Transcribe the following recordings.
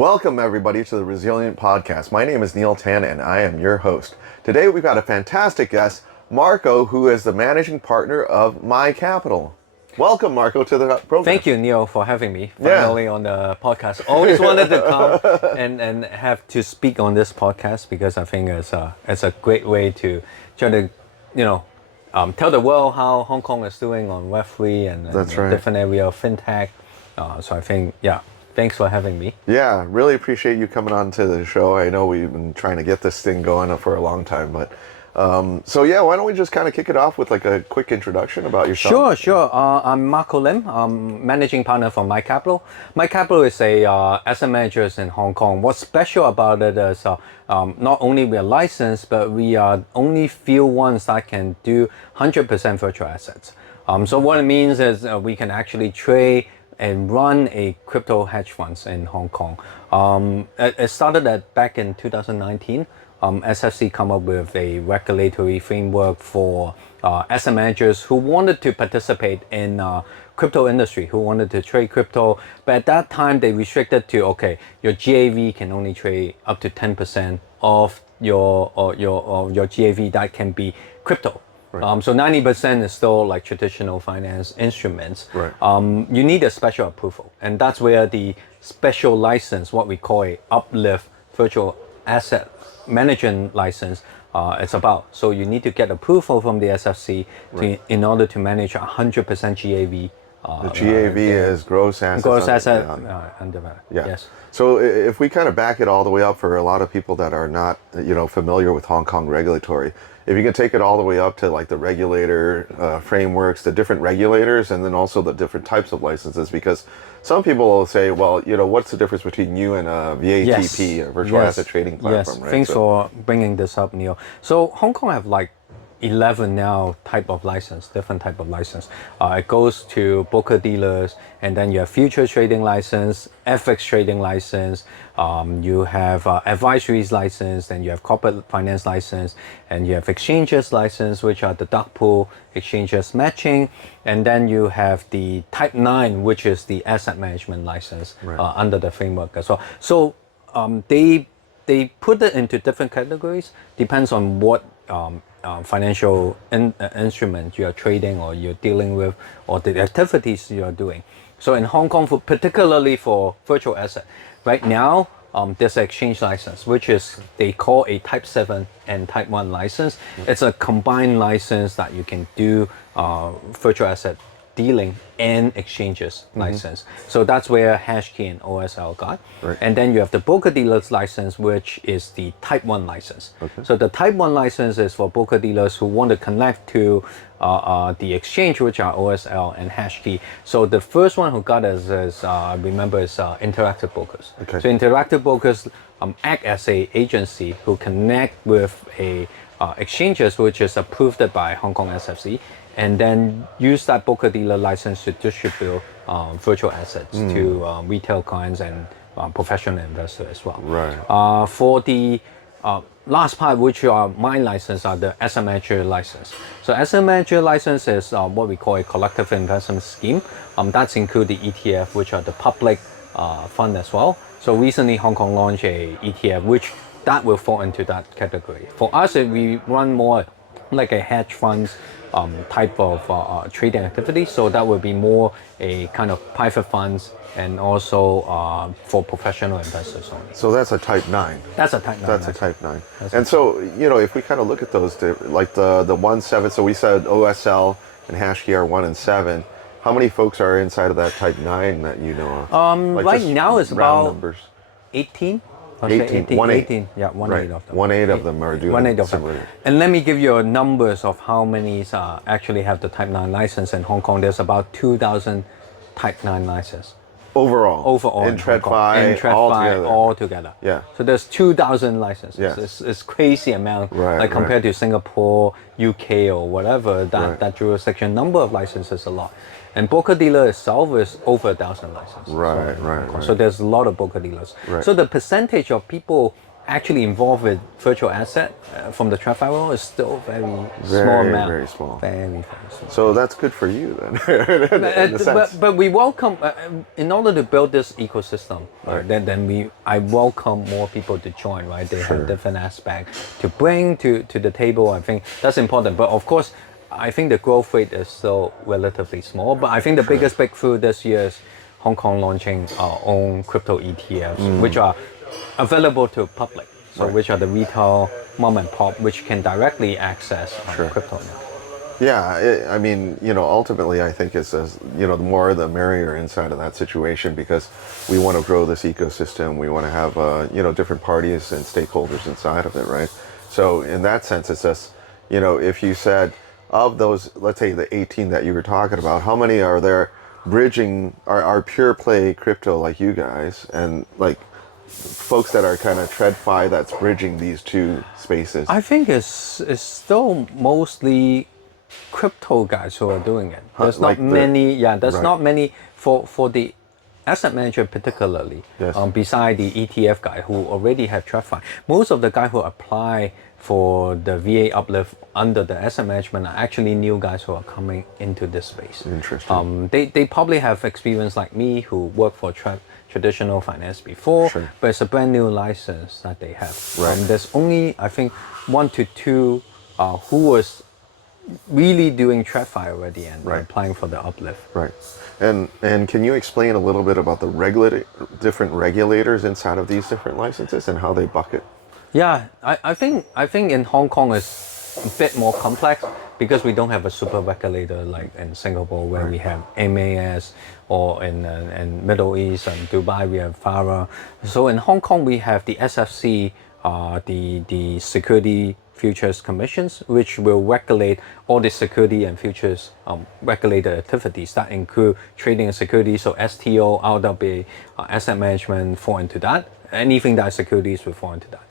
Welcome everybody to the Resilient Podcast. My name is Neil Tan and I am your host. Today we've got a fantastic guest, Marco, who is the Managing Partner of MAICAPITAL. Welcome, Marco, to the program. Thank you, Neil, for having me finally on the podcast. Always wanted to come and have to speak on this podcast because I think it's a great way to try to, tell the world how Hong Kong is doing on Web3 and different area of fintech. So I think, thanks for having me. Yeah, really appreciate you coming on to the show. I know we've been trying to get this thing going for a long time, but why don't we just kind of kick it off with like a quick introduction about yourself? Sure. I'm Marco Lim. I'm Managing Partner for MAICAPITAL. MAICAPITAL is a asset managers in Hong Kong. What's special about it is not only we are licensed, but we are only few ones that can do 100% virtual assets. So what it means is we can actually trade and run a crypto hedge funds in Hong Kong. It started back in 2019. SFC come up with a regulatory framework for asset managers who wanted to participate in crypto industry, who wanted to trade crypto. But at that time, they restricted to, your GAV can only trade up to 10% of your GAV that can be crypto. Right. So 90% is still like traditional finance instruments. Right. You need a special approval, and that's where the special license, what we call a uplift virtual asset management license, it's about. So you need to get approval from the SFC in order to manage 100% GAV. The GAV is gross assets. Gross asset under Yes. So if we kind of back it all the way up for a lot of people that are not, familiar with Hong Kong regulatory, if you can take it all the way up to like the regulator frameworks, the different regulators, and then also the different types of licenses, because some people will say, well, what's the difference between you and a VATP, a virtual asset trading platform, yes. right? Thanks for bringing this up, Neil. So Hong Kong have like 11 now different type of license. It goes to broker dealers, and then you have future trading license, FX trading license, you have advisories license, then you have corporate finance license, and you have exchanges license, which are the dark pool exchanges matching, and then you have the type 9, which is the asset management license under the framework as well. So they put it into different categories, depends on what financial instrument you are trading or you're dealing with, or the activities you are doing. So in Hong Kong, particularly for virtual asset, right now there's an exchange license, which is they call a Type 7 and Type 1 license. It's a combined license that you can do virtual asset dealing and exchanges license. So that's where Hashkey and OSL got. Right. And then you have the broker dealers license, which is the Type 1 license. Okay. So the Type 1 license is for broker dealers who want to connect to the exchange, which are OSL and Hashkey. So the first one who got us is, remember, is Interactive Brokers. Okay. So Interactive Brokers act as a agency who connect with a exchanges, which is approved by Hong Kong SFC, and then use that broker dealer license to distribute virtual assets to retail clients and professional investors as well. Right. For the last part, which are my license, are the asset manager license. So asset manager license is what we call a collective investment scheme. That's include the ETF, which are the public fund as well. So recently Hong Kong launched a ETF, which that will fall into that category. For us, we run more like a hedge funds type of trading activity. So that would be more a kind of private funds and also for professional investors only. So that's a Type 9. That's a Type 9. That's a Type 9. And so, if we kind of look at those, like the 1, 7, so we said OSL and Hashkey are 1 and 7. How many folks are inside of that Type 9 that you know of? Like right now it's about numbers. 18. 18. 18. Yeah, 1/8 of them. 1/8 of them are doing 1/8 of similar. them. And let me give you numbers of how many actually have the Type 9 license in Hong Kong. There's about 2,000 Type 9 license. Overall. In TradFi, all together. Yeah. So there's 2,000 licenses. Yes. It's crazy amount. Right, compared to Singapore, UK, or whatever, that jurisdiction number of licenses is a lot. And broker dealer itself is over 1,000 licenses. Right. So there's a lot of broker dealers. Right. So the percentage of people actually involved with virtual asset from the TradFi world is still very small Very, amount. very small. Very, very small. So that's good for you then, in a sense. But we welcome, in order to build this ecosystem, Right. I welcome more people to join, right? They Sure. have different aspects to bring to the table. I think that's important. But of course, I think the growth rate is still relatively small. But I think the biggest breakthrough this year is Hong Kong launching our own crypto ETFs, which are available to public. So Right. which are the retail mom and pop, which can directly access crypto now. Yeah, I mean, ultimately, I think it's the more the merrier inside of that situation, because we want to grow this ecosystem. We want to have, different parties and stakeholders inside of it, right? So in that sense, it's just, if you said of those, let's say the 18 that you were talking about, how many are there bridging, are pure play crypto like you guys, and like folks that are kind of TradFi that's bridging these two spaces? I think it's still mostly crypto guys who are doing it. There's like not many. Yeah, there's right. not many for the asset manager particularly. Yes. Beside the ETF guy who already have TradFi, most of the guys who apply for the VA uplift under the asset management are actually new guys who are coming into this space. Interesting. They probably have experience like me who worked for traditional finance before, Sure. but it's a brand new license that they have. Right. There's only, I think, 1 to 2 who was really doing TradFi already and Right. applying for the uplift. Right. And can you explain a little bit about the different regulators inside of these different licenses and how they bucket? Yeah, I think in Hong Kong it's a bit more complex because we don't have a super regulator like in Singapore where we have MAS, or in Middle East and Dubai we have FARA. So in Hong Kong we have the SFC, the Security Futures Commissions, which will regulate all the security and futures regulated activities that include trading and securities. So STO, RWA, asset management fall into that. Anything that is securities will fall into that.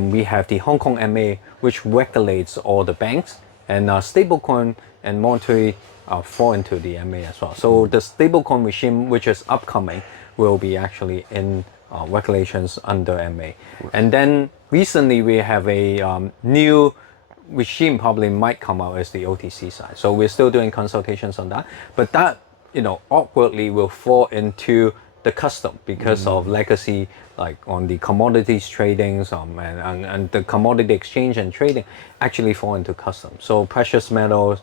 We have the Hong Kong MA, which regulates all the banks, and stablecoin and monetary fall into the MA as well. So the stablecoin regime, which is upcoming, will be actually in regulations under MA. And then recently we have a new regime probably might come out as the OTC side. So we're still doing consultations on that, but that awkwardly will fall into the custom because of legacy, like on the commodities tradings and the commodity exchange and trading actually fall into custom. So precious metals,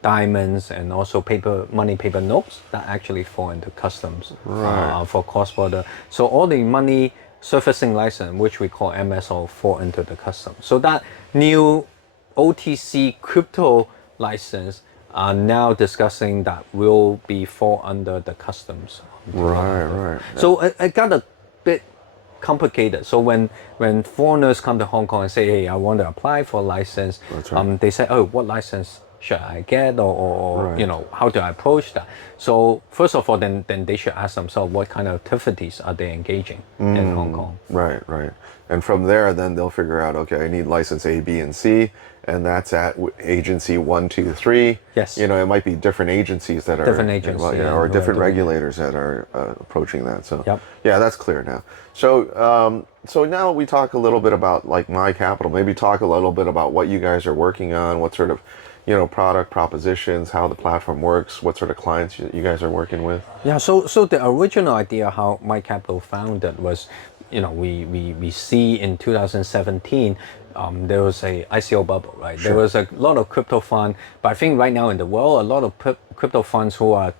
diamonds, and also money paper notes that actually fall into customs for cross-border. So all the money surfacing license, which we call MSO, fall into the customs. So that new OTC crypto license are now discussing that will be fall under the customs. Right. So it got a bit complicated. So when foreigners come to Hong Kong and say, hey, I want to apply for a license, That's right. they say, oh, what license should I get, or how do I approach that? So first of all, then they should ask themselves what kind of activities are they engaging in Hong Kong. Right. And from there, then they'll figure out, okay, I need license A, B, and C, and that's at agency 1, 2, 3. Yes. It might be different agencies that are Different agencies, or who different are doing regulators that are approaching that. So Yep. yeah, that's clear now. So so now we talk a little bit about like MAICAPITAL. Maybe talk a little bit about what you guys are working on, what sort of product propositions, how the platform works, what sort of clients you guys are working with. Yeah, so the original idea how MAICAPITAL founded was, we see in 2017 there was a ICO bubble, right? Sure. There was a lot of crypto fund, but I think right now in the world, a lot of crypto funds who are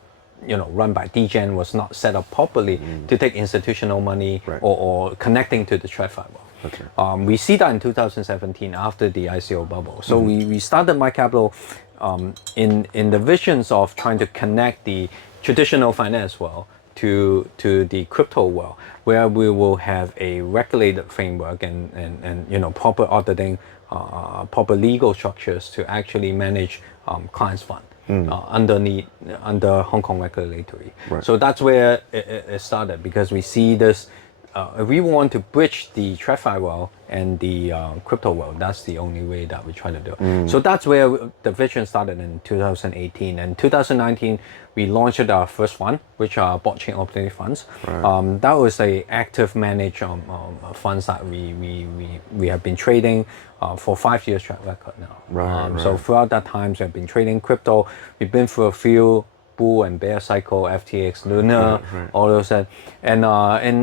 run by DGen was not set up properly to take institutional money Right. or connecting to the TradFi world. That's right. We see that in 2017 after the ICO bubble. So we started MAICAPITAL in the visions of trying to connect the traditional finance world to the crypto world, where we will have a regulated framework and proper auditing, proper legal structures to actually manage clients' fund under Hong Kong regulatory. Right. So that's where it started, because we see this we want to bridge the TradFi world and the crypto world. That's the only way that we try to do. So that's where the vision started in 2018. And 2019, we launched our first fund, which are blockchain opportunity funds. That was a active managed funds that we have been trading for 5 years track record now. So throughout that time, we have been trading crypto. We've been through a few bull and bear cycle, FTX, Luna, all those. And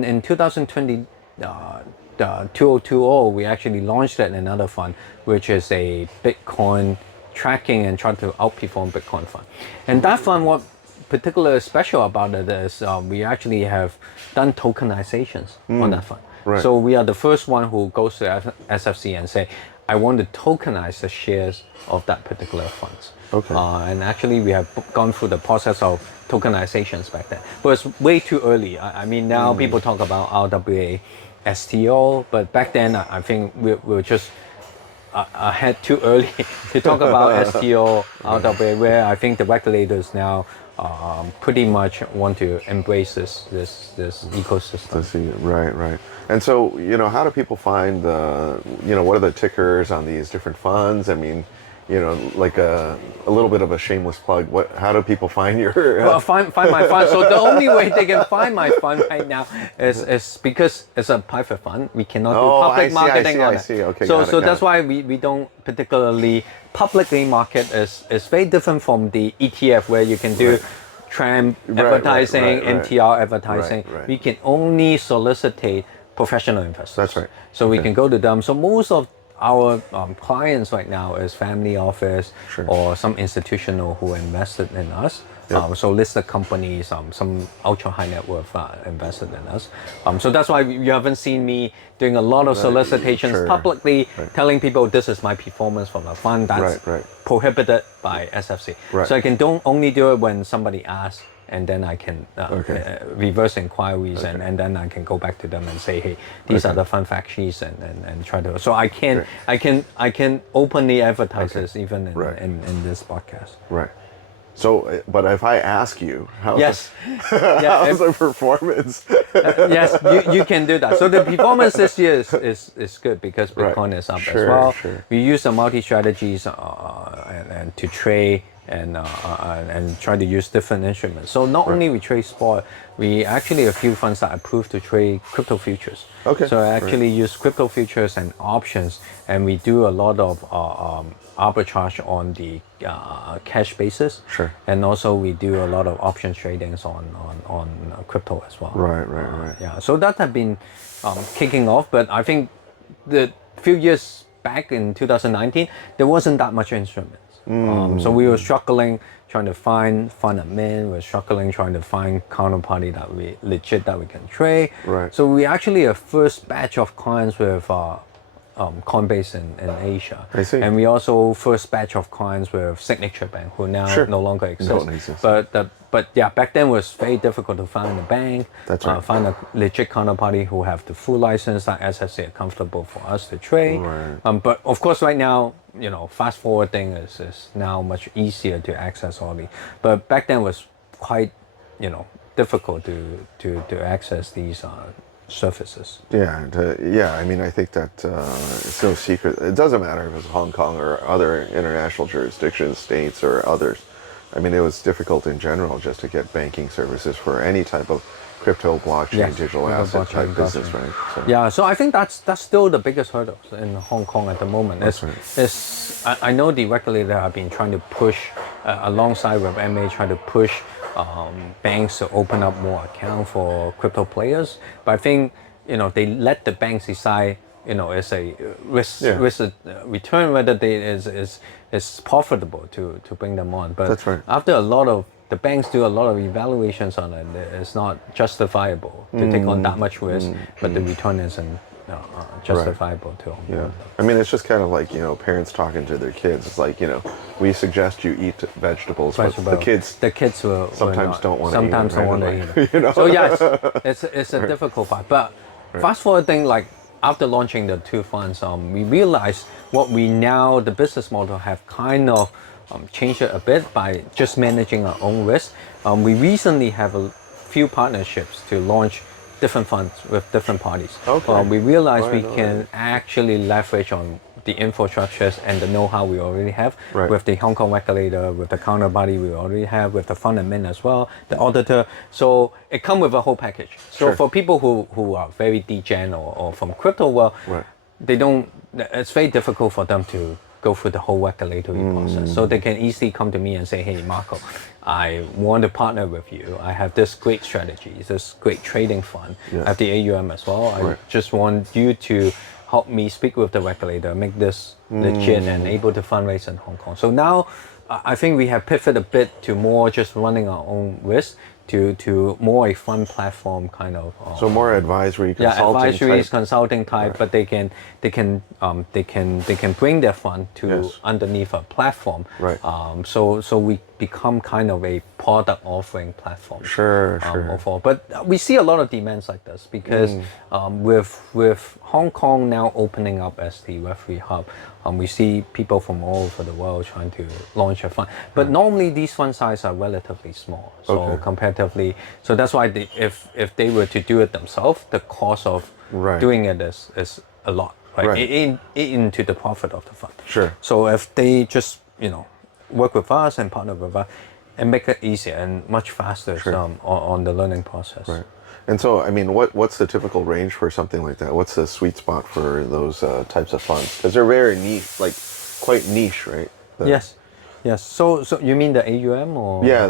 in 2020, 2020, we actually launched another fund, which is a Bitcoin tracking and trying to outperform Bitcoin fund. And that fund, what particularly special about it is we actually have done tokenizations on that fund. So we are the first one who goes to SFC and say, I want to tokenize the shares of that particular funds. And actually, we have gone through the process of tokenizations back then. But it's way too early. I mean, now people talk about RWA, STO, but back then, I think we were just ahead too early to talk about STO, RWA, where I think the regulators now pretty much want to embrace this ecosystem. I see. Right. And so, how do people find what are the tickers on these different funds? I mean, like a little bit of a shameless plug. How do people find your? Well, find my fund. So the only way they can find my fund right now is because it's a private fund. We cannot do public marketing on it. I see. Okay. So that's why we don't particularly publicly market. It's very different from the ETF where you can do tram advertising, MTR advertising. We can only solicitate professional investors. That's right. So we can go to them. So most of our clients right now is family office or some institutional who invested in us. So listed companies, some ultra high net worth invested in us. So that's why you haven't seen me doing a lot of solicitations publicly, telling people this is my performance from the fund. That's prohibited by SFC. So I can only do it when somebody asks, and then I can reverse inquiries, and then I can go back to them and say, hey, these are the fund fact sheets, and try to. So I can openly advertise this even in this podcast. Right. So, but if I ask you, how's the performance? Yes, you can do that. So the performance this year is good because Bitcoin is up as well. We use the multi-strategies and to trade and try to use different instruments. So not only we trade spot, we actually a few funds that are approved to trade crypto futures. So I actually use crypto futures and options, and we do a lot of arbitrage on the cash basis. And also we do a lot of option tradings on crypto as well. Yeah. So that have been kicking off, but I think the few years back in 2019, there wasn't that much instruments. So we were struggling trying to find fund admin. We're struggling trying to find counterparty that we can trade. So we actually a first batch of clients with Coinbase in Asia. I see. And we also first batch of clients with Signature Bank, who now no longer exists. But yeah, back then was very difficult to find a bank. Find a legit counterparty who have the full license that SFC are comfortable for us to trade. But of course, right now, fast forwarding is now much easier to access all the. But back then was quite, difficult to access these surfaces. I mean, I think that it's no secret. It doesn't matter if it's Hong Kong or other international jurisdictions, states or others. I mean, it was difficult in general just to get banking services for any type of crypto, blockchain, digital asset type business, right? So. So I think that's still the biggest hurdle in Hong Kong at the moment. I know the regulator have been trying to push, alongside with MA, trying to push banks to open up more account for crypto players. But I think, they let the banks decide, it's a risk return, whether it's profitable to bring them on. But after the banks do a lot of evaluations on it, it's not justifiable to take on that much risk, but the return isn't justifiable to them. I mean, it's just kind of like, parents talking to their kids. It's like, we suggest you eat vegetables, but the kids will sometimes don't want to eat them. Don't want to eat them. So yes, it's a difficult part. But fast forwarding, like after launching the two funds, we realized the business model have kind of changed it a bit by just managing our own risk. We recently have a few partnerships to launch different funds with different parties. Okay. We realized we Right, can actually leverage on the infrastructures and the know-how we already have Right. with the Hong Kong regulator, with the counterparty we already have, with the fund admin as well, the auditor. So it comes with a whole package. So Sure. for people who are very degen or from crypto world, Right. they don't. It's very difficult for them to go through the whole regulatory process. So they can easily come to me and say, "Hey, Marco, I want to partner with you. I have this great strategy, this great trading fund. Yeah. I have the AUM as well. I Right. just want you to help me speak with the regulator, make this legit and able to fundraise in Hong Kong." So now, I think we have pivoted a bit to more just running our own risk to more a fund platform kind of. So more advisory, consulting advisories, type. consulting type, but they can bring their fund to Yes. underneath a platform. Right. So we become kind of a product offering platform. Sure. Overall. But we see a lot of demands like this because with Hong Kong now opening up as the Web3 hub, we see people from all over the world trying to launch a fund. But normally these fund sizes are relatively small. So Okay. comparatively, so that's why if they were to do it themselves, the cost of Right. doing it is a lot. Right. Right. Into the profit of the fund. Sure. So if they just work with us and partner with us and make it easier and much faster on the learning process. Right. And so, I mean, what's the typical range for something like that? What's the sweet spot for those types of funds? Because they're very niche, like quite niche, right? Yes. So you mean the AUM or? Yeah,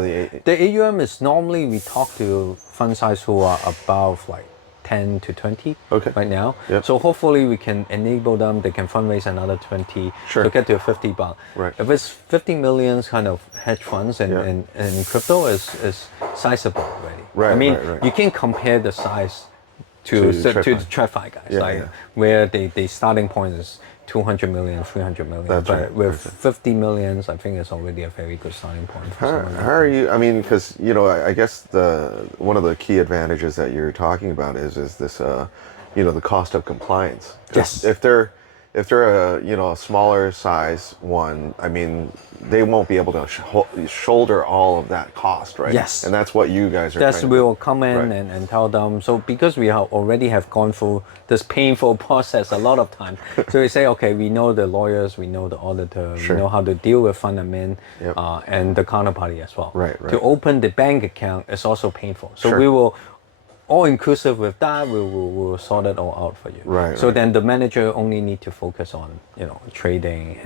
the AUM is normally we talk to fund size who are above like 10 to 20 Okay. right now. Yep. So hopefully we can enable them, they can fundraise another 20 Sure. to get to a 50 buck. Right. If it's 50 millions kind of hedge funds in crypto is sizable already. Right, I mean, right. you can compare the size to the TradFi guys, Yeah. where the starting point is 200 million, 300 million. That's but right. with 50 millions, I think it's already a very good starting point. For someone How are you? I mean, because I guess one of the key advantages that you're talking about is this, the cost of compliance. Yes. If they're a smaller size one, I mean, they won't be able to shoulder all of that cost, right? Yes. And that's what you guys are. That's trying we to will come in Right. and tell them. So because we already have gone through this painful process a lot of times, so we say, okay, we know the lawyers, we know the auditor, Sure. we know how to deal with fund admin, Yep. and the counterparty as well. Right. To open the bank account is also painful. So Sure. we will, all inclusive with that, we'll sort it all out for you. Right, So right. then the manager only need to focus on trading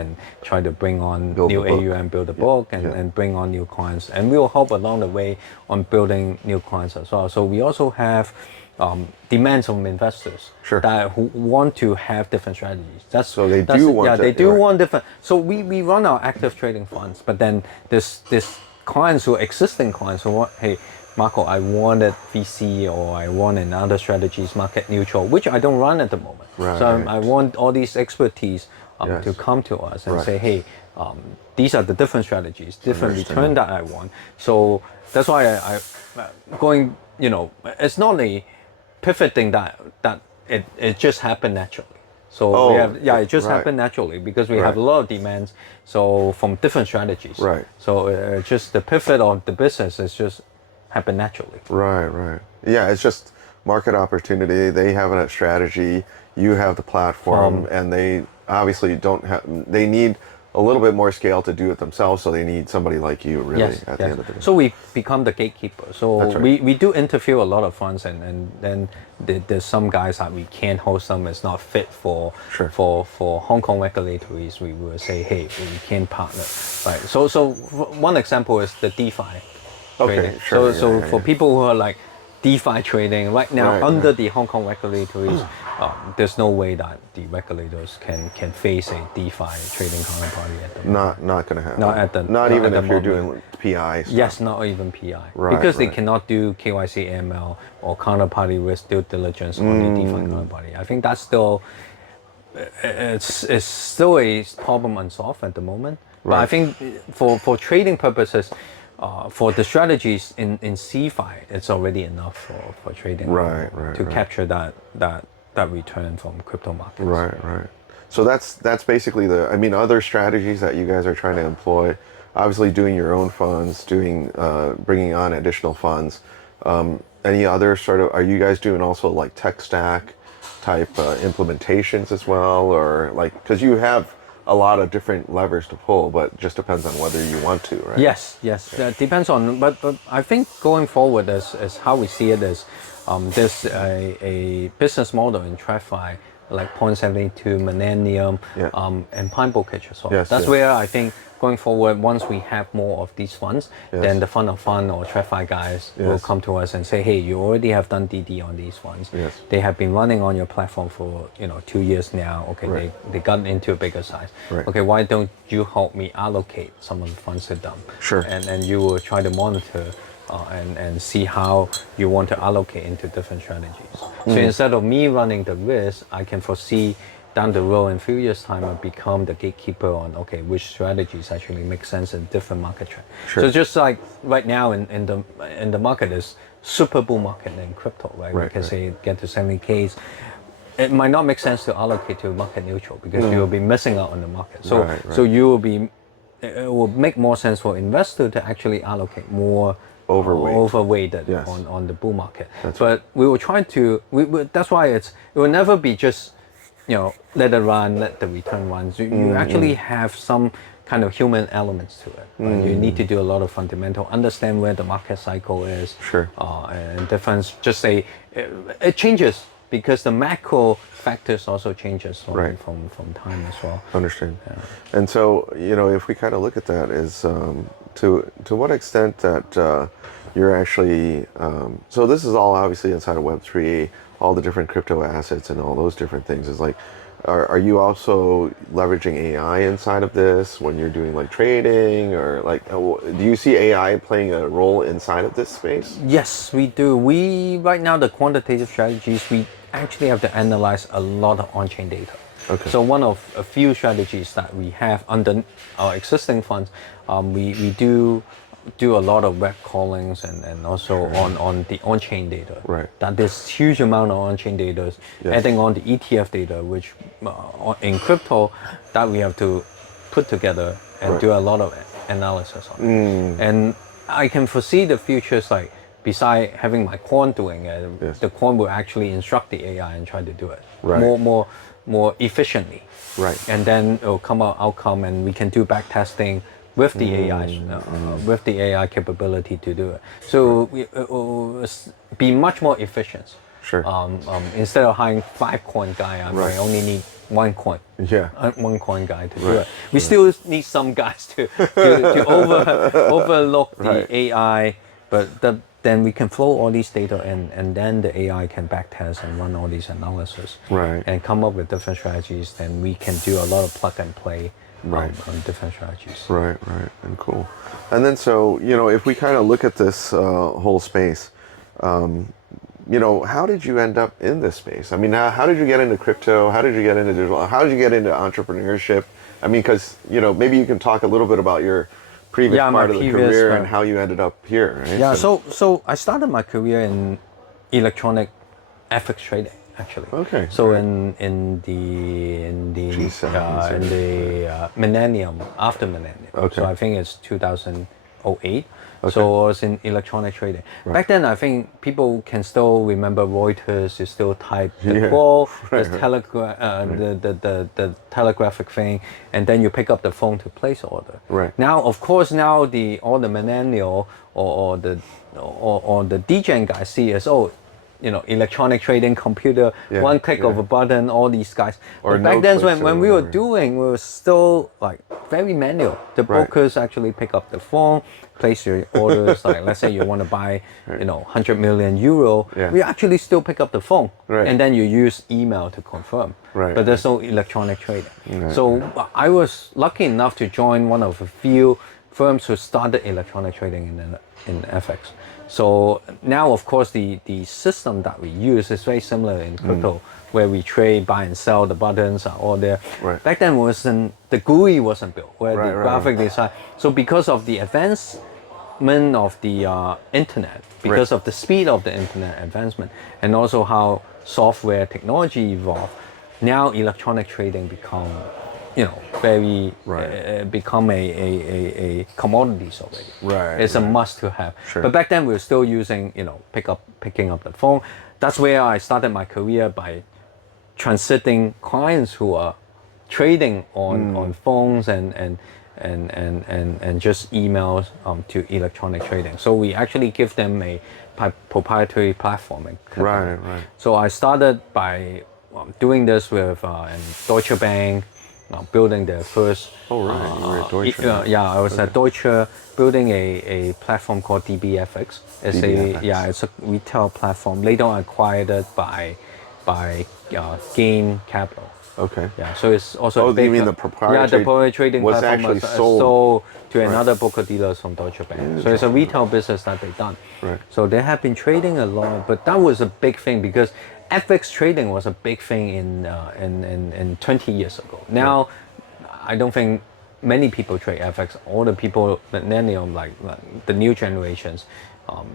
and try to bring on Build new the book. AUM, build a book, and bring on new clients. And we will help along the way on building new clients as well. So we also have demands from investors Sure. who want to have different strategies. So they do want yeah, to- they do right. want different. So we run our active trading funds, but then there's clients who are existing clients who want, hey, Marco, I wanted VC or I want another strategies market neutral, which I don't run at the moment. Right. So I want all these expertise Yes. to come to us and Right. say, hey, these are the different strategies, different Understand. return that I want. So that's why I going, it's not a pivoting that it just happened naturally. So it just right. happened naturally because we Right. have a lot of demands. So from different strategies. Right. So just the pivot of the business is just happen naturally. Right. Yeah, it's just market opportunity. They have a strategy. You have the platform, and they obviously don't have. They need a little bit more scale to do it themselves. So they need somebody like you, really, at the end of the day. So we become the gatekeeper. So That's right. we do interview a lot of funds, and then there's some guys that we can't host them. It's not fit for Sure. for Hong Kong regulatories. We will say, hey, we can't partner. Right. So one example is the DeFi. Okay, Trading. sure, So yeah, for yeah. people who are like DeFi trading right now Right, under the Hong Kong regulatories, there's no way that the regulators can face a DeFi trading counterparty at the moment. Not going to happen. Not at the- Not not even at if the you're moment. doing PI stuff. Yes, not even PI. Right, Because they right. cannot do KYC AML or counterparty risk due diligence on the DeFi counterparty. I think that's still it's still a problem unsolved at the moment. But I Right. think for trading purposes, for the strategies in CFI, it's already enough for trading. Right, to right. capture that return from crypto markets. Right. So that's basically other strategies that you guys are trying to employ. Obviously, doing your own funds, bringing on additional funds. any other sort of, are you guys doing also like tech stack type implementations as well, or like, because you have a lot of different levers to pull, but it just depends on whether you want to, right? Yes, yes. That depends on, but I think going forward, as how we see it is, there's a business model in TradFi like 0.72 Millennium, Yeah. and Prime Brokerage as well. Yes, That's yes. where I think going forward, once we have more of these funds, Yes. then the fund of fund or TradFi guys will Yes. come to us and say, hey, you already have done DD on these funds. Yes. They have been running on your platform for 2 years now. Okay, Right. they got into a bigger size. Right. Okay, why don't you help me allocate some of the funds to them? Sure. And you will try to monitor and see how you want to allocate into different strategies. So instead of me running the risk, I can foresee down the road in a few years' time, I become the gatekeeper on, okay, which strategies actually make sense in different market trends. Sure. So just like right now in the market is super bull market in crypto, right? We can say get to 70Ks. It might not make sense to allocate to market neutral because you will be missing out on the market. So so you will be, it will make more sense for investor to actually allocate more overweighted Yes. on the bull market. But we will try to, that's why it will never be just, let it run, let the return run. So you actually have some kind of human elements to it. Right? You need to do a lot of fundamental, understand where the market cycle is. Sure. And difference, just say, it changes because the macro factors also changes from time as well. Understand. Yeah. And so, if we kind of look at that, is to what extent that you're actually, so this is all obviously inside of Web3, all the different crypto assets and all those different things. Is like, are you also leveraging AI inside of this when you're doing like trading, or like, do you see AI playing a role inside of this space? Yes, we do. Right now, the quantitative strategies, we actually have to analyze a lot of on-chain data. Okay. So one of a few strategies that we have under our existing funds, we do a lot of web callings and also on the on-chain data. Right. That there's huge amount of on-chain data, adding on the ETF data, which in crypto that we have to put together and do a lot of analysis on. And I can foresee the futures, like beside having my coin doing it, the coin will actually instruct the AI and try to do it more efficiently. Right. And then it will come out outcome, and we can do back testing with the AI, with the AI capability to do it. So it will be much more efficient. Sure. Instead of hiring 5 coin guy, I only need 1 coin. Yeah. 1 coin guy to do it. We still need some guys to overlook the AI, but then we can flow all these data and then the AI can backtest and run all these analysis. Right. And come up with different strategies. Then we can do a lot of plug and play. On different strategies. Right, and cool. And then so, if we kind of look at this whole space, how did you end up in this space? I mean, how did you get into crypto? How did you get into digital? How did you get into entrepreneurship? I mean, because, maybe you can talk a little bit about your previous part of the career and how you ended up here, right? Yeah, so I started my career in electronic FX trading. Actually, okay. So in the millennium, after millennium. Okay. So I think it's 2008. So I was in electronic trading. Back then, I think people can still remember Reuters. You still type the call, the telegraphic thing, and then you pick up the phone to place order. Right. Now, of course, all the millennial or the DGen guys see as electronic trading, computer, one click of a button, all these guys. But back then, when we were still like very manual. The brokers actually pick up the phone, place your orders. Like let's say you want to buy, 100 million euro. We actually still pick up the phone, and then you use email to confirm. But there's no electronic trading. So I was lucky enough to join one of a few firms who started electronic trading in FX. So now, of course, the system that we use is very similar in crypto, where we trade, buy and sell. The buttons are all there. Back then, the GUI wasn't built, where the graphic design. So because of the advancement of the internet, because of the speed of the internet advancement, and also how software technology evolved, now electronic trading become very Right. become a commodities already. Right, It's a right. must to have. Sure. But back then we were still using, picking up the phone. That's where I started my career by transiting clients who are trading on phones and just emails to electronic trading. So we actually give them a proprietary platform. Right, right. So I started by doing this with Deutsche Bank, building their first. Oh, right. You were at Deutsche. Yeah, I was at Deutsche building a platform called DBFX. It's DBFX. it's a retail platform. Later on acquired it by Gain Capital. Okay. Yeah, so it's also Oh, a big, you mean the proprietary yeah, the proprietary trading was platform actually was sold. to another broker dealers from Deutsche Bank. So it's a retail business that they've done. Right. So they have been trading a lot, but that was a big thing because FX trading was a big thing in 20 years ago. Now, I don't think many people trade FX. All the people, many of them, like the new generations,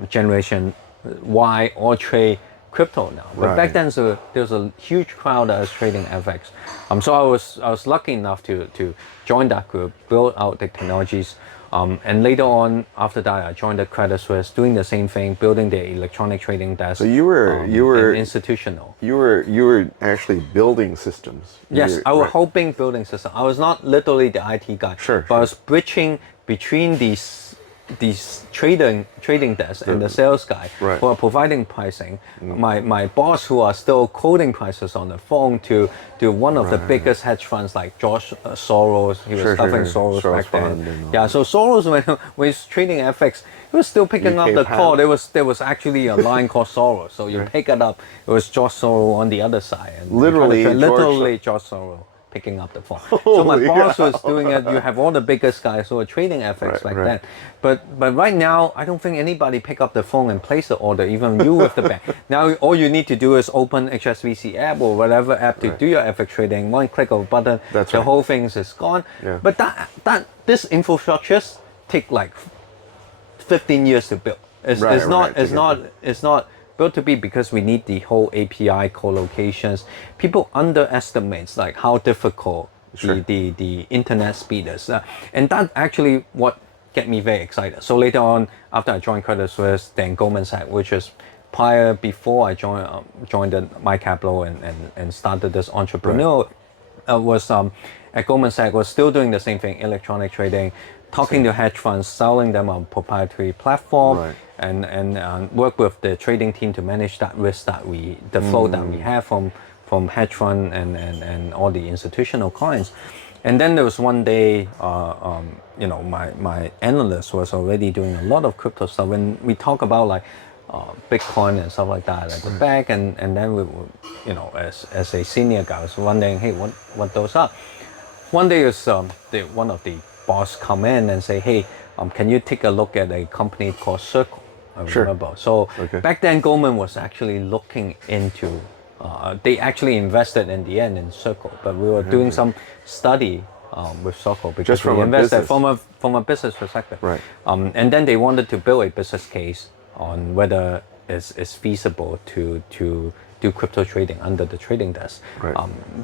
generation Y, all trade crypto now. But back Right. then, so there was a huge crowd that was trading FX. So I was lucky enough to join that group, build out the technologies, and later on after that, I joined the Credit Suisse, doing the same thing, building the electronic trading desk. So you were and institutional. you were actually building systems. Yes, I was right. helping building system. I was not literally the IT guy, Sure, but I was bridging between these trading desks and the sales guy Right. who are providing pricing. My boss who are still quoting prices on the phone to one of the biggest hedge funds like George Soros. He was Sure, covering sure. Soros Soros back then. fund and all Yeah, so Soros when he's trading FX, he was still picking up UK the call. pound. There was actually a line called Soros. So you pick it up. It was George Soros on the other side. And Literally, literally George Soros picking up the phone. So my Holy boss cow. was doing it. You have all the biggest guys who are trading FX back then. But right now, I don't think anybody pick up the phone and place the order, even you with the bank. Now all you need to do is open HSBC app or whatever app to do your FX trading. One click of a button, That's the right. whole thing is gone. Yeah. But this infrastructures take like 15 years to build. It's not built to be because we need the whole API co-locations. People underestimate like how difficult the internet speed is, and that actually what get me very excited. So later on, after I joined Credit Suisse, then Goldman Sachs, which is before I joined MAICAPITAL and started this entrepreneur, was at Goldman Sachs was still doing the same thing, electronic trading, talking to hedge funds, selling them a proprietary platform, Right. and work with the trading team to manage that risk the flow that we have from hedge fund and all the institutional clients. And then there was one day, my analyst was already doing a lot of crypto stuff. When we talk about like Bitcoin and stuff like that at the back, and then we would, as a senior guy, I was wondering, hey, what those are? One day is one of the boss come in and say, hey, can you take a look at a company called Circle? I remember. So back then, Goldman was actually looking into. They actually invested in the end in Circle, but we were doing some study with Circle because Just from we a invested business. from a business perspective. Right. And then they wanted to build a business case on whether it's feasible to do crypto trading under the trading desk. Right.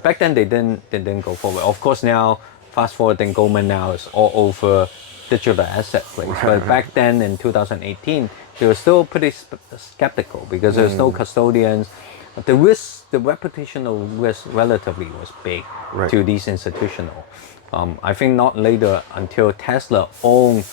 Back then they didn't go forward. Of course now, fast forwarding, Goldman now is all over digital asset place. But back then in 2018, they were still pretty skeptical because there's no custodians. The risk, the reputational risk relatively was big to these institutional. I think not later until Tesla owned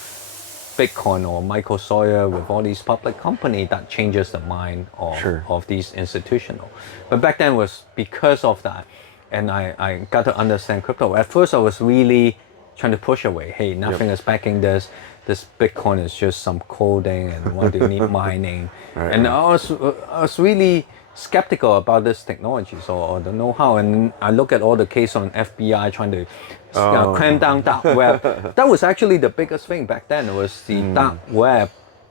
Bitcoin or Michael Sawyer with all these public company that changes the mind of these institutional. But back then was because of that. And I got to understand crypto. At first I was really trying to push away. Hey, nothing is backing this. This Bitcoin is just some coding and why do you need mining? And I was really skeptical about this technologies or the know-how, and I look at all the case on FBI trying to clamp down dark web. That was actually the biggest thing back then. It was the dark web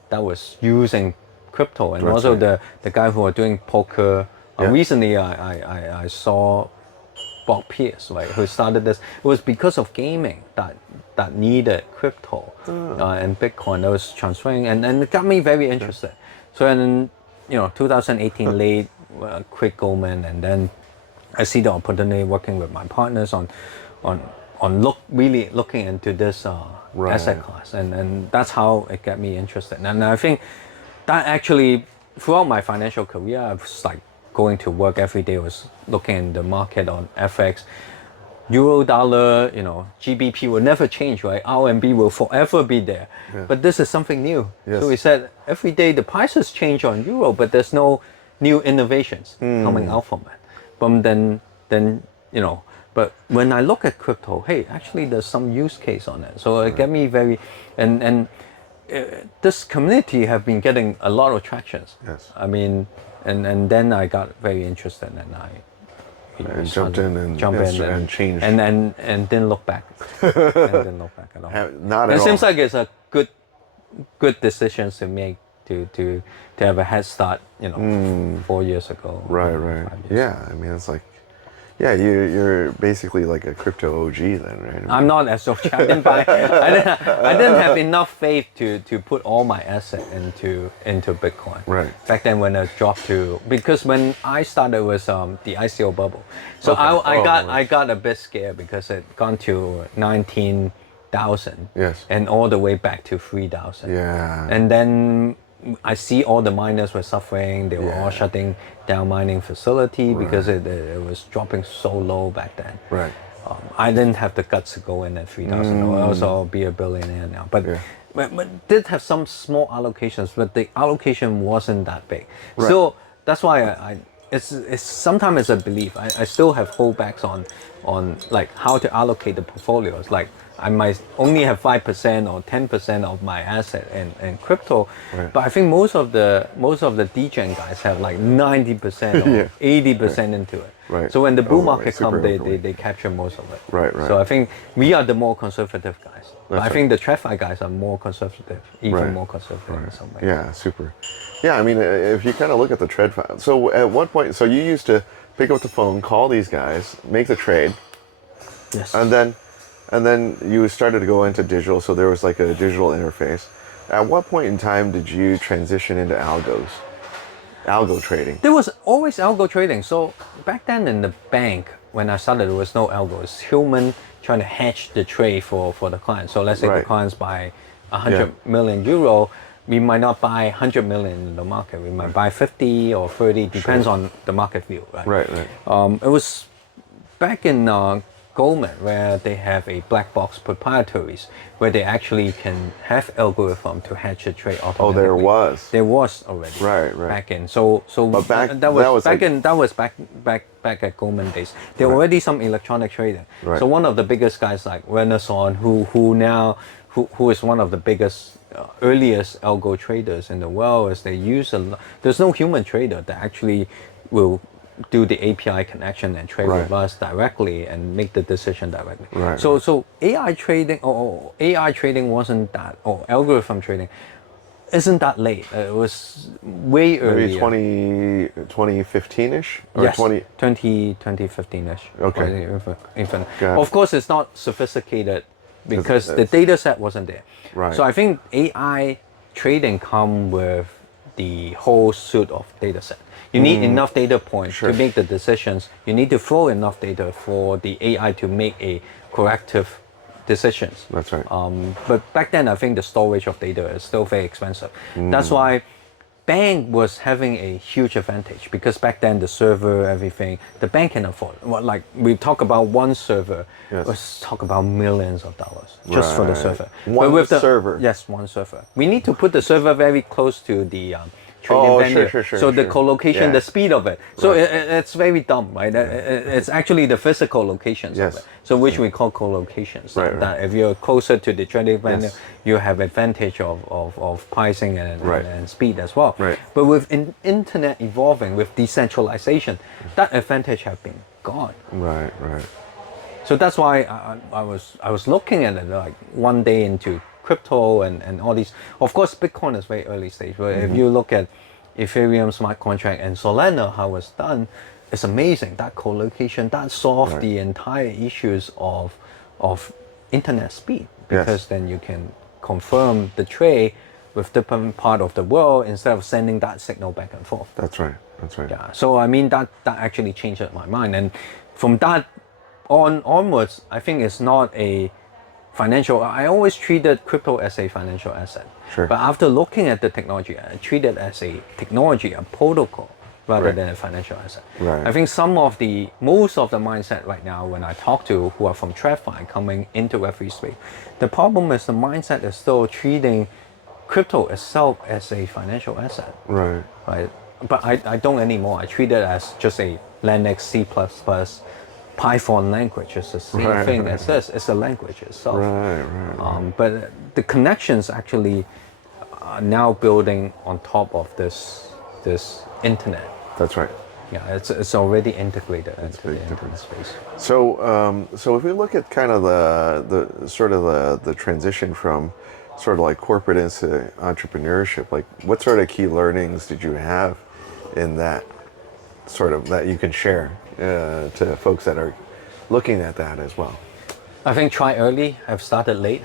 that was using crypto, and also the guy who were doing poker. Recently, I saw Bob Pierce, right, who started this. It was because of gaming that needed crypto and Bitcoin that was transferring, and it got me very interested. So in 2018 late, quit Goldman, and then I see the opportunity working with my partners on really looking into this asset class, and that's how it got me interested. And I think that actually throughout my financial career, I was like going to work every day, was looking in the market on FX. Euro dollar, GBP will never change, right? RMB will forever be there. Yeah. But this is something new. Yes. So we said every day the prices change on euro, but there's no new innovations coming out from it. But then but when I look at crypto, hey, actually there's some use case on it. So it got me very, and this community have been getting a lot of tractions. Yes. I mean, and then I got very interested, and I jumped in and changed and didn't look back. And didn't look back at all. Not at all. It seems like it's a good decision to make to have a head start. 4 years ago. Right. 5 years ago. I mean, it's like, yeah, you're basically like a crypto OG then, right? I'm not as OG. I didn't have enough faith to put all my asset into Bitcoin. Right. Back then when it dropped because when I started was the ICO bubble, so okay. I got a bit scared because it gone to 19,000. Yes. And all the way back to 3,000. Yeah. And then I see all the miners were suffering. They were all shutting down mining facility because it was dropping so low back then. Right. I didn't have the guts to go in at 3,000 or else I'll be a billionaire now. But did have some small allocations, but the allocation wasn't that big. Right. So that's why it's sometimes it's a belief. I still have holdbacks on like how to allocate the portfolios. Like I might only have 5% or 10% of my asset in crypto, but I think most of the degen guys have like 90% or 80% into it. Right. So when the bull market Super comes, they capture most of it. Right. So I think we are the more conservative guys. But I right. think the TradFi guys are more conservative, even more conservative in some way. Yeah, super. Yeah, I mean, if you kind of look at the trade file, so at what point, so you used to pick up the phone, call these guys, make the trade, Yes. and then you started to go into digital, so there was like a digital interface. At what point in time did you transition into algo trading? There was always algo trading. So back then in the bank, when I started, there was no algo. It's human trying to hedge the trade for the client. So let's say the clients buy 100 million euro, we might not buy 100 million in the market. We might buy 50 or 30, depends on the market view. Right. It was back in Goldman, where they have a black box proprietaries, where they actually can have algorithm to hedge the trade automatically. Oh, there was. There was already. Right. Back in. So but that was back at Goldman days. There were already some electronic trading. Right. So one of the biggest guys like Renaissance, who is one of the biggest earliest algo traders in the world, is they use there's no human trader that actually will do the API connection and trade with us directly and make the decision directly. So AI trading or AI trading wasn't that, or algorithm trading isn't that late. It was way earlier. Maybe 2015-ish? Or Yes, 2015-ish. Okay. Even. Of course, it's not sophisticated because the data set wasn't there. Right. So I think AI trading come with the whole suite of data set. You need enough data points to make the decisions. You need to throw enough data for the AI to make a corrective decisions. That's right. But back then, I think the storage of data is still very expensive. That's why bank was having a huge advantage, because back then the server, everything, the bank can afford. Well, like we talk about one server, let's talk about millions of dollars just for the server. One server. Yes, one server. We need to put the server very close to the trading venue. So the co-location, the speed of it. So it's very dumb, right? It's actually the physical locations of it. So which we call co-locations. That if you're closer to the trading venue, you have advantage of pricing and speed as well. But with internet evolving, with decentralization, that advantage have been gone. Right. So that's why I was looking at it like one day into crypto and all these. Of course, Bitcoin is very early stage, but if you look at Ethereum smart contract and Solana, how it's done, it's amazing. That co-location, that solved the entire issues of internet speed, because then you can confirm the trade with different part of the world instead of sending that signal back and forth. That's right. Yeah. So I mean that actually changed my mind, and from that onwards, I think it's not a financial. I always treated crypto as a financial asset. Sure. But after looking at the technology, I treat it as a technology, a protocol, rather Right. than a financial asset. Right. I think most of the mindset right now, when I talk to who are from TradFi coming into Web3 space, the problem is the mindset is still treating crypto itself as a financial asset. Right. Right. But I don't anymore. I treat it as just a Linux, C++, Python language. It's the same Right, thing right. as this. It's a language itself. Right. But the connections actually are now building on top of this internet. That's right. Yeah, it's already integrated into big the internet space. So if we look at kind of the sort of the transition from sort of like corporate into entrepreneurship, like what sort of key learnings did you have in that sort of that you can share to folks that are looking at that as well? I think try early. I've started late.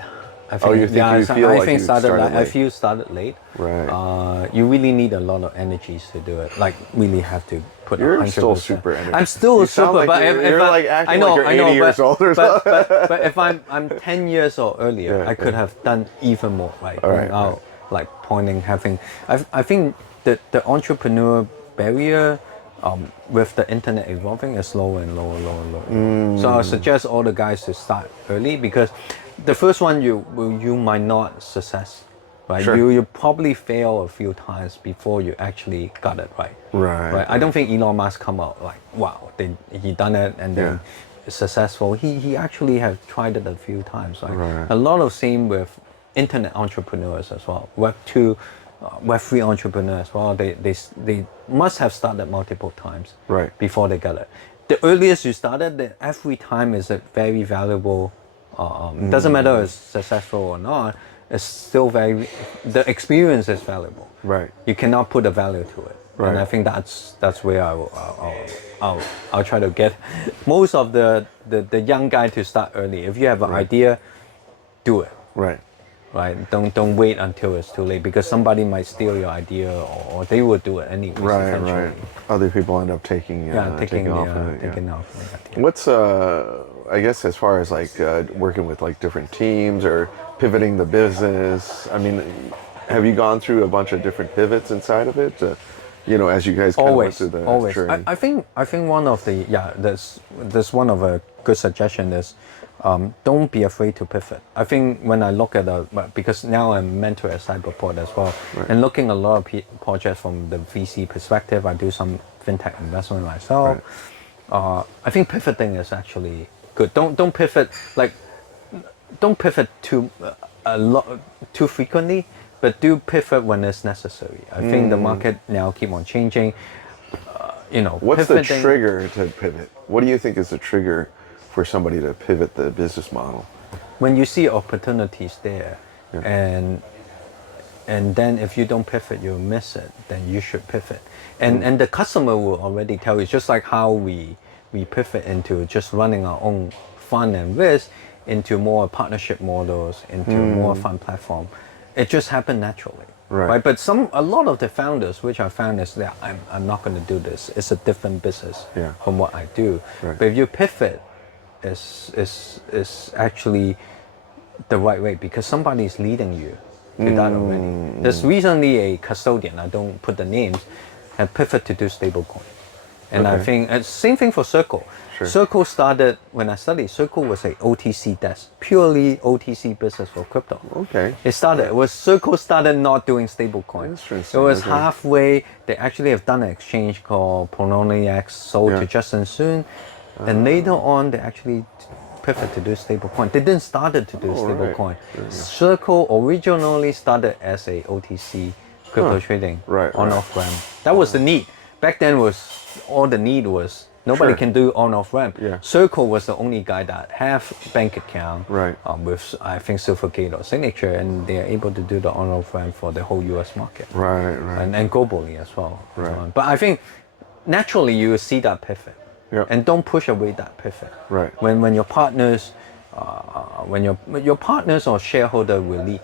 I Oh, you think you feel like you started I late? feel started late. Right. You really need a lot of energies to do it. Like really have to put. You're 100%. still super energetic. I'm still You sound super, like but you're like acting like you're 80 years old or something. But if I'm 10 years or earlier, Yeah, I could have done even more. Like All going right, out, like pointing, having. I think that the entrepreneur barrier. With the internet evolving is lower and lower, lower, lower. So I suggest all the guys to start early because the first one you might not success, right? Sure. You probably fail a few times before you actually got it right. Right. I don't think Elon Musk come out like wow, he done it and then successful. He actually have tried it a few times. Right? A lot of same with internet entrepreneurs as well. Web2. Web3 entrepreneurs as well, they must have started multiple times before they got it. The earliest you started, every time is a very valuable. It doesn't matter if it's successful or not. It's still the experience is valuable. Right. You cannot put a value to it. Right. And I think that's where I'll try to get most of the young guy to start early. If you have an idea, do it. Right. Right. Don't wait until it's too late because somebody might steal your idea or they will do it anyway. Right. Other people end up taking off. What's I guess as far as like working with like different teams or pivoting the business. I mean, have you gone through a bunch of different pivots inside of it? As you guys kind of went through the journey. I think one of the there's one of a good suggestion is. Don't be afraid to pivot. I think when I look at because now I'm mentor at Cyberport as well, and looking a lot of projects from the VC perspective, I do some fintech investment myself. I think pivoting is actually good. Don't pivot too frequently, but do pivot when it's necessary. I think the market now keep on changing. What's the trigger to pivot? What do you think is the trigger for somebody to pivot the business model? When you see opportunities there, and then if you don't pivot, you'll miss it. Then you should pivot, and the customer will already tell you. Just like how we pivot into just running our own fund and risk into more partnership models, into more fund platform. It just happened naturally. Right. But a lot of the founders, which I found is that I'm not going to do this. It's a different business from what I do. But if you pivot, is actually the right way because somebody is leading you to that already. There's recently a custodian, I don't put the names, had pivot to do stablecoin. And I think it's same thing for Circle. Circle started, when I studied, Circle was a OTC desk, purely OTC business for crypto. Circle started not doing stablecoin. It was halfway, they actually have done an exchange called Poloniex, sold to Justin Sun. And later on, they actually pivot to do stablecoin. They didn't start to do stablecoin. Circle originally started as a OTC crypto trading on-off ramp. That was the need. Back then all the need was nobody can do on-off ramp. Circle was the only guy that have bank account with I think Silvergate or Signature, and they are able to do the on-off ramp for the whole U.S. market. And globally as well. But I think naturally you will see that pivot. And don't push away that pivot. When your partners, your partners or shareholder will lead,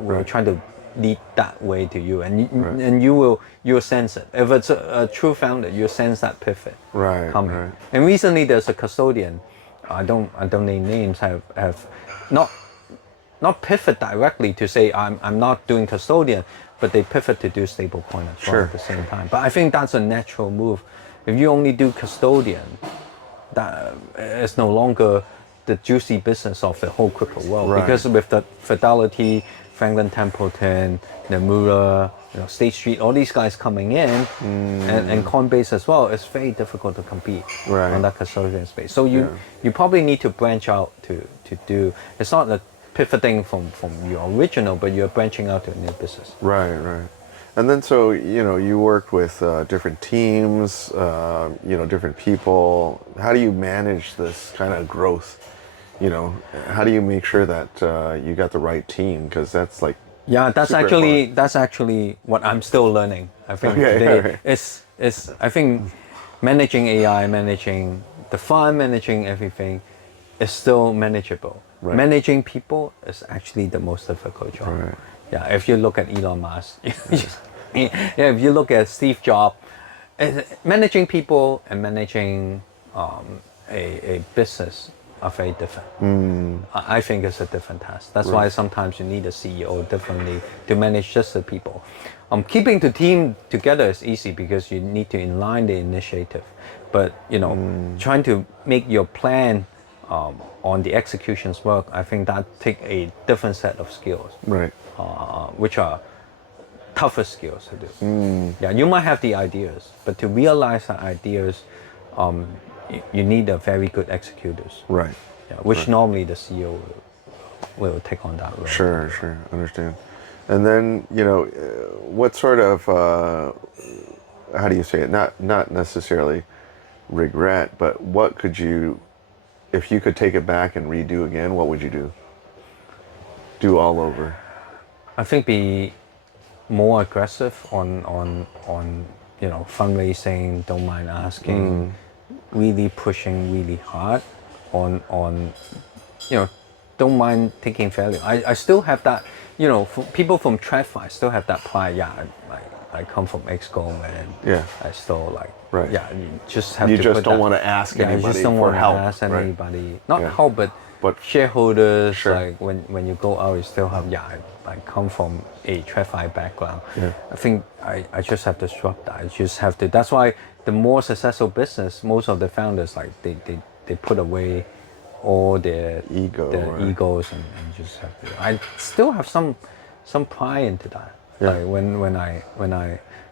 will try to lead that way to you, and you'll sense it. If it's a true founder, you'll sense that pivot coming. And recently there's a custodian I don't name names, have not not pivot directly to say I'm not doing custodian, but they pivot to do stablecoin as well Sure, at the same time. But I think that's a natural move. If you only do custodian, that is no longer the juicy business of the whole crypto world. Right. Because with the Fidelity, Franklin Templeton, Nomura, State Street, all these guys coming in, and Coinbase as well, it's very difficult to compete Right. on that custodian space. So you probably need to branch out to do. It's not a pivoting from your original, but you're branching out to a new business. Right, right. And then so, you worked with different teams, different people. How do you manage this kind of growth? How do you make sure that you got the right team? Because that's like That's super actually important. what I'm still learning. I think Okay, today okay. it's I think managing AI, managing the fund, managing everything is still manageable. Right. Managing people is actually the most difficult job. Right. Yeah, if you look at Elon Musk, if you look at Steve Jobs, managing people and managing a business are very different. I think it's a different task. That's why sometimes you need a CEO differently to manage just the people. Keeping the team together is easy because you need to inline the initiative. But trying to make your plan on the executions work, I think that take a different set of skills, Right. which are tougher skills to do. Yeah, you might have the ideas, but to realize the ideas, you need a very good executors. Right. Yeah, which normally the CEO will take on that role. Sure, sure. Understand. And then, what sort of, how do you say it? Not necessarily regret, but what could you, if you could take it back and redo again, what would you do? Do all over? I think be more aggressive on fundraising. Don't mind asking. Really pushing really hard on don't mind taking failure. I still have that. For people from TradFi still have that pride. Yeah, I come from Exco and Yeah. I still like. Right. Yeah, you just have You to. just put don't that- want to ask Yeah, you anybody just don't for want to help. ask right? anybody. Not Yeah. help, but shareholders. Sure. Like when you go out, you still have. Yeah, I come from a TradFi background. Yeah. I think I just have to shrug that. I just have to. That's why the more successful business, most of the founders like they put away all their egos and just have to. I still have some pride into that. Yeah. Like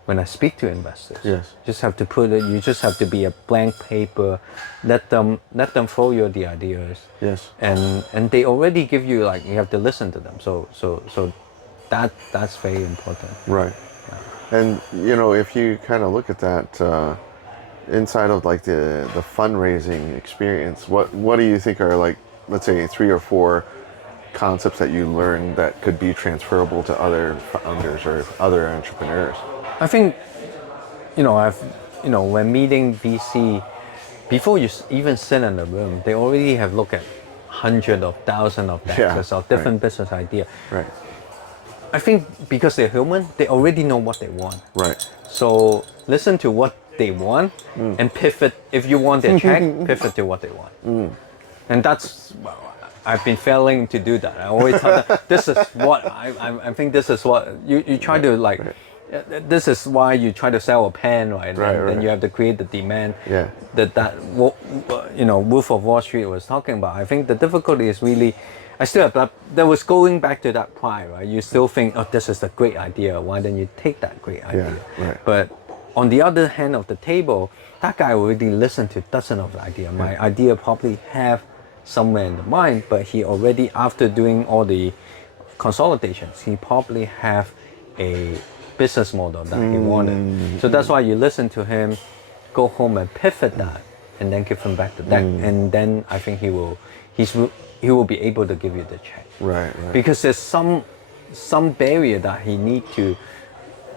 when I speak to investors, Yes. just have to put it. You just have to be a blank paper. Let them throw you the ideas. Yes. And they already give you like you have to listen to them. So that's very important. Right. And if you kind of look at that inside of like the fundraising experience, what do you think are like, let's say 3 or 4 concepts that you learned that could be transferable to other founders or other entrepreneurs? I think when meeting VC, before you even sit in the room, they already have looked at hundreds of thousands of decks of different business idea. Right. I think because they're human, they already know what they want. Right. So listen to what they want and pivot. If you want their check, pivot to what they want. And that's, I've been failing to do that. I always tell them, this is what, I think this is what, you try to like, this is why you try to sell a pen, right? And then you have to create the demand that Wolf of Wall Street was talking about. I think the difficulty is really, I still have that, that was going back to that pride, right? You still think, oh, this is a great idea. Why don't you take that great idea? Yeah, right. But on the other hand of the table, that guy already listened to dozens of ideas. My idea probably have somewhere in the mind, but he already, after doing all the consolidations, he probably have a business model that he wanted. So that's why you listen to him, go home and pivot that, and then give him back the deck. And then I think he will be able to give you the check. Right. Because there's some barrier that he need to,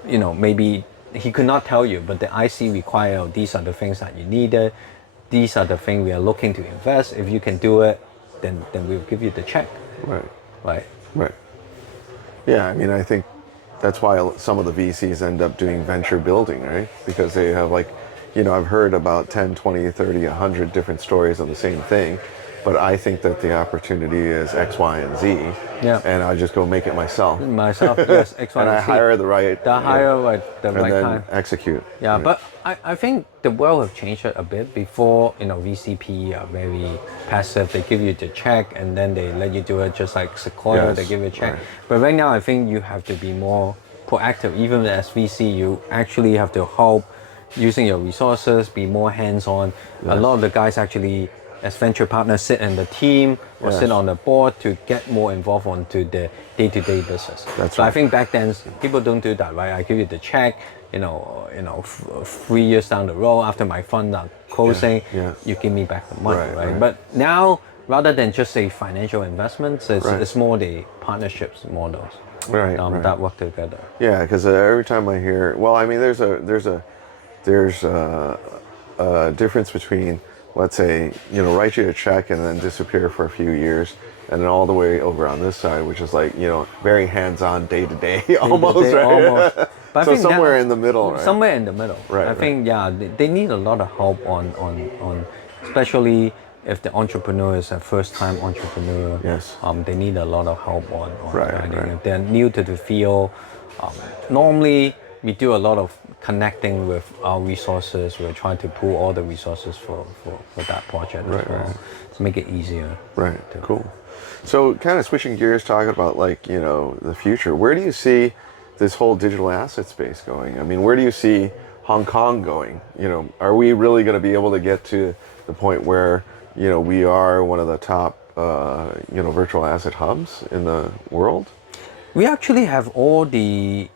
maybe he could not tell you, but the IC require, these are the things that you needed. These are the things we are looking to invest. If you can do it, then we'll give you the check. Right. Yeah, I mean, I think that's why some of the VCs end up doing venture building, right? Because they have like, I've heard about 10, 20, 30, 100 different stories on the same thing. but I think that the opportunity is X, Y, and Z, Yeah. and I just go make it myself, Myself, yes, X, Y, and I Z. hire the right, The hire right, the and right then time. execute. Yeah, Right. but I think the world have changed a bit. Before, VCP are very passive. They give you the check and then they let you do it, just like Sequoia, Yes, they give you a check. right. But right now, I think you have to be more proactive. Even as VC, you actually have to help using your resources, be more hands-on. A lot of the guys actually, as venture partners, sit in the team or sit Yes. on the board to get more involved onto the day-to-day business. That's so I right. think back then people don't do that, right? I give you the check, 3 years down the road after my fund are closing, yeah. you give me back the money, Right, right? right. But now, rather than just say financial investments, Right. it's more the partnerships models Right, right. that work together. Yeah, because every time I hear, well, I mean, there's a difference between, let's say, write you a check and then disappear for a few years, and then all the way over on this side, which is like, very hands-on, day to day, almost, They right? almost. But I So think somewhere that- in the middle, right? Somewhere in the middle. Right, I think they need a lot of help on especially if the entrepreneur is a first-time entrepreneur. Yes. They need a lot of help on Right, guiding. right. If they're new to the field, normally we do a lot of connecting with our resources. We're trying to pool all the resources for that project as well, right. to make it easier. Right. Cool. So, kind of switching gears, talking about the future. Where do you see this whole digital asset space going? I mean, where do you see Hong Kong going? Are we really going to be able to get to the point where we are one of the top virtual asset hubs in the world? We actually have all the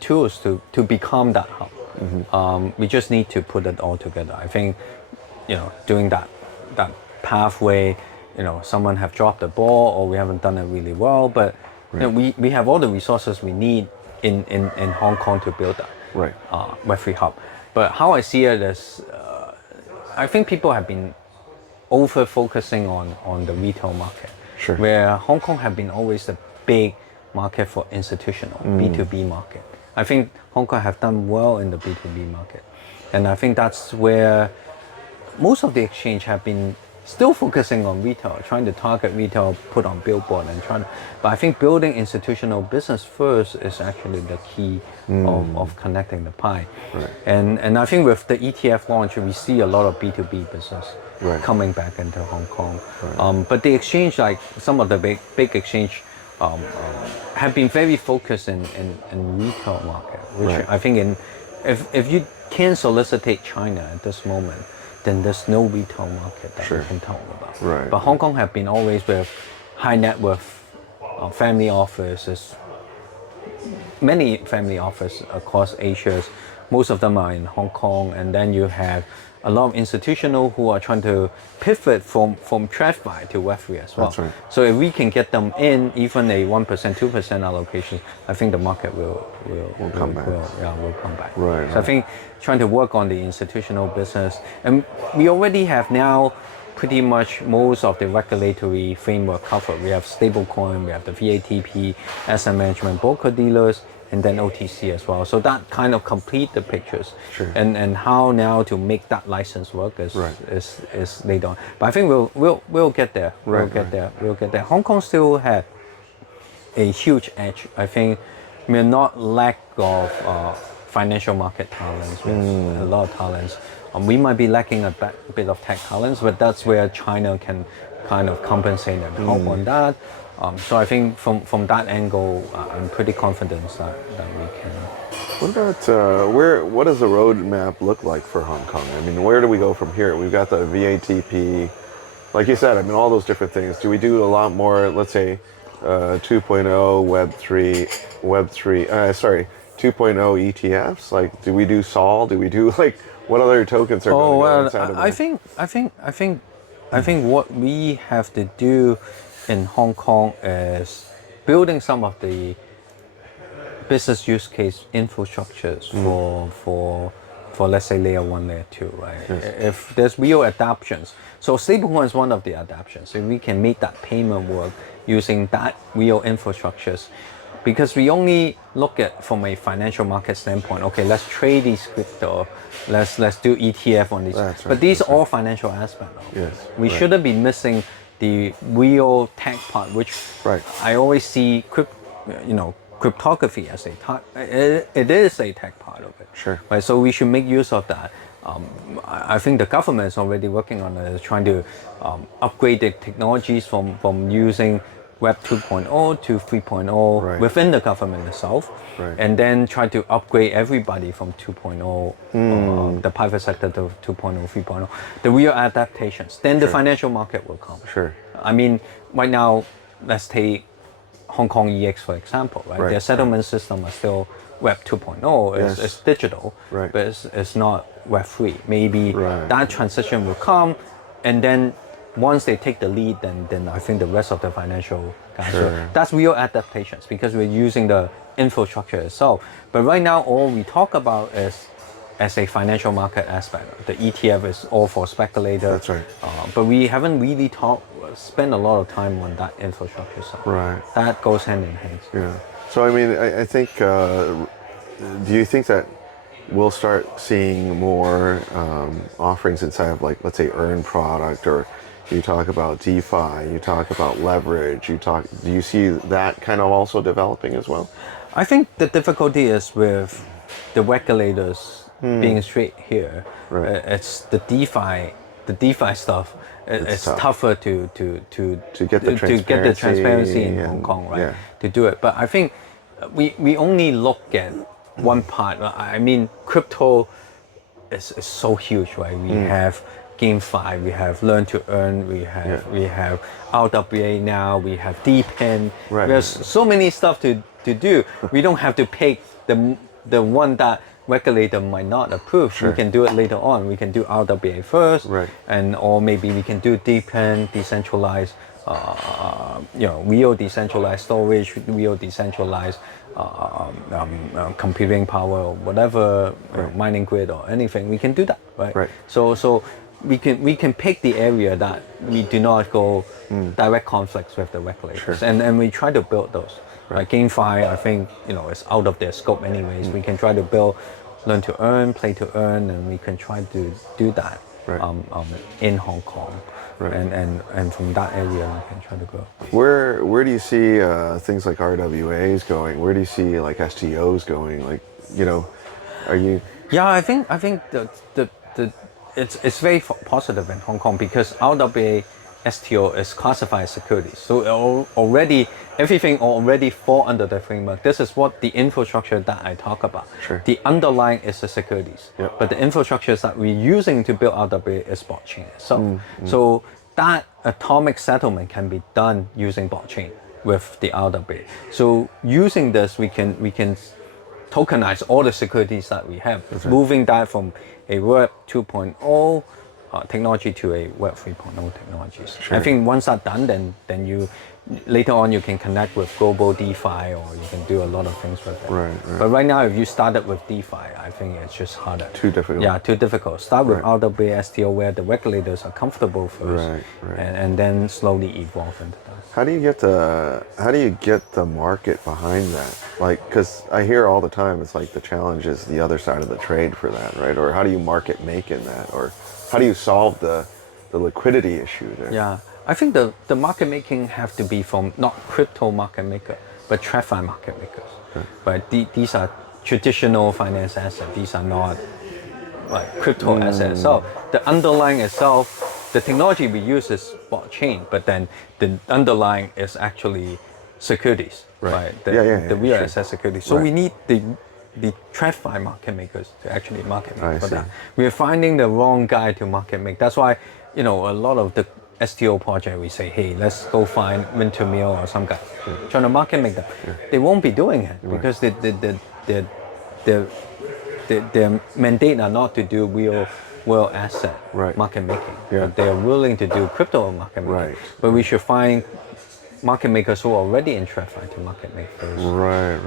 tools to become that hub. We just need to put it all together. I think, doing that pathway, someone have dropped the ball or we haven't done it really well, but we have all the resources we need in Hong Kong to build that Right. Web3 hub. But how I see it is, I think people have been over focusing on the retail market, Sure. where Hong Kong have been always the big market for institutional B2B market. I think Hong Kong have done well in the B2B market, and I think that's where most of the exchange have been still focusing on retail, trying to target retail, put on billboard and trying. But I think building institutional business first is actually the key of connecting the pie. Right. And I think with the ETF launch, we see a lot of B2B business Right. coming back into Hong Kong. But the exchange, like some of the big exchange, have been very focused in retail market, which Right. I think if you can solicitate China at this moment, then there's no retail market that Sure. we can talk about. Right. But Hong Kong have been always with high net worth family offices, many family offices across Asia. Most of them are in Hong Kong, and then you have a lot of institutional who are trying to pivot from TradFi to Web3 as well. That's right. So if we can get them in, even a 1%, 2% allocation, I think the market will come back. Will come back. Right, So I think trying to work on the institutional business, and we already have now pretty much most of the regulatory framework covered. We have stablecoin, we have the VATP, asset management, broker dealers, and then OTC as well. So that kind of complete the pictures. Sure. And how now to make that license work is Right. is later on. But I think we'll get there. We'll Right, get right. there. We'll get there. Hong Kong still have a huge edge. I think we're not lack of financial market talents. We have a lot of talents. We might be lacking a bit of tech talents, but that's where China can kind of compensate and help on that. So I think from that angle, I'm pretty confident that we can. What about what does the roadmap look like for Hong Kong? I mean, where do we go from here? We've got the VATP, like you said. I mean, all those different things. Do we do a lot more? Let's say 2.0 2.0 ETFs. Like, do we do Sol? Do we do what other tokens are going to go inside of that? I think what we have to do in Hong Kong is building some of the business use case infrastructures for let's say layer 1, layer 2, right? Yes. If there's real adaptations, so stablecoin is one of the adaptations. If we can make that payment work using that real infrastructures, because we only look at from a financial market standpoint. Okay, let's trade these crypto, let's do ETF on these. That's right, But these that's are all financial aspects. Yes, We right. shouldn't be missing the real tech part, which Right. I always see cryptography as it is a tech part of it. Sure. Right. So we should make use of that. I think the government is already working on it, trying to upgrade the technologies from using Web 2.0 to 3.0 Right. within the government itself, Right. and then try to upgrade everybody from 2.0, the private sector to 2.0, 3.0, the real adaptations. Then the financial market will come. Sure. I mean, right now, let's take Hong Kong EX for example, right? Right, Their settlement system are still Web 2.0, Yes. it's digital, Right. but it's not Web 3. Maybe Right. that transition will come, and then once they take the lead, then I think the rest of the financial guys, Sure. that's real adaptations because we're using the infrastructure itself. But right now, all we talk about is as a financial market aspect. The ETF is all for speculators. That's right. But we haven't really spent a lot of time on that infrastructure side. Right. That goes hand in hand. Yeah. So I mean, I think. Do you think that we'll start seeing more offerings inside of, like, let's say, earn product, or you talk about DeFi, you talk about leverage, do you see that kind of also developing as well? I think the difficulty is with the regulators being straight here. Right. It's the DeFi stuff. It's tough. tougher to get the transparency in and- Hong Kong, right? yeah. To do it, but I think we only look at one part. I mean, crypto is so huge, right? We have GameFi, we have Learn to Earn, we have RWA now, we have DePIN. Right. There's so many stuff to do. We don't have to pick the one that regulator might not approve. Sure. We can do it later on. We can do RWA first, Right. or maybe we can do DePIN, decentralized, real decentralized storage, real decentralized computing power, or whatever, mining grid or anything. We can do that, right? Right. So we can pick the area that we do not go direct conflicts with the regulators, Sure. and we try to build those. Right. GameFi, I think it's out of their scope anyways. We can try to build Learn to Earn, Play to Earn, and we can try to do that Right. in Hong Kong, Right. and from that area we can try to grow. Where do you see things like RWAs going? Where do you see, like, STOs going? Like, are you? Yeah, I think it's very positive in Hong Kong because RWA STO is classified as securities. So already everything already fall under the framework. This is what the infrastructure that I talk about. Sure. The underlying is the securities, Yep. but the infrastructure that we're using to build RWA is blockchain itself. So that atomic settlement can be done using blockchain with the RWA. So using this, we can tokenize all the securities that we have, moving that from a Web 2.0 technology to a Web 3.0 technologies. Sure. I think once that's done, then you later on you can connect with global DeFi, or you can do a lot of things with it. Right. But right now, if you started with DeFi, I think it's just harder. Too difficult. Yeah, too difficult. Start with Right. RWA STO where the regulators are comfortable first, Right. and then slowly evolve into that. How do you get the market behind that? Like, because I hear all the time, it's like the challenge is the other side of the trade for that, right? Or how do you market make in that? Or how do you solve the liquidity issue there? Yeah, I think the market making have to be from not crypto market maker, but TradFi market makers. But these are traditional finance assets. These are not like crypto assets. So the underlying itself, the technology we use is blockchain, but then the underlying is actually securities, right? The real sure. asset securities. So Right. we need the TradFi market makers to actually market make I for see. that. We're finding the wrong guy to market make. That's why, a lot of the STO project, we say, hey, let's go find Winter Mill or some guy trying to market make them. They won't be doing it because their mandate are not to do real asset Right. market making. Yeah. But they are willing to do crypto market making. Right. But we should find market makers who are already in TradFi to market make those. Right.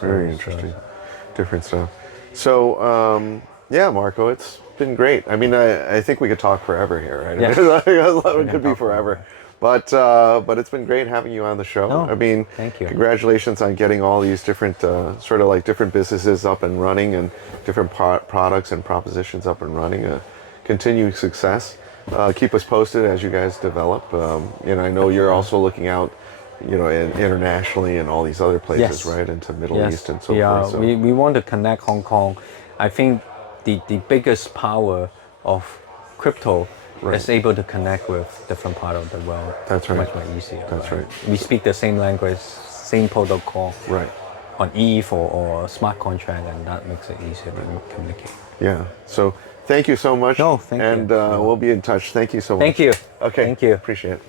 Very interesting. Different stuff. So, yeah, Marco, it's been great. I mean, I think we could talk forever here, right? Yeah. It could be forever. But it's been great having you on the show. No, I mean, thank you. congratulations on getting all these different sort of like different businesses up and running and different products and propositions up and running. Continued success. Keep us posted as you guys develop. And I know you're also looking out, internationally and all these other places, Yes. right, into Middle Yes, East and so yeah, forth. So. we want to connect Hong Kong. I think the biggest power of crypto is able to connect with different part of the world. That's right. Much more easier. That's right. We speak the same language, same protocol. Right. On ETH or smart contract, and that makes it easier to communicate. Yeah. So thank you so much. No, thank you. And we'll be in touch. Thank you so much. Thank you. Okay. Thank you. Appreciate it.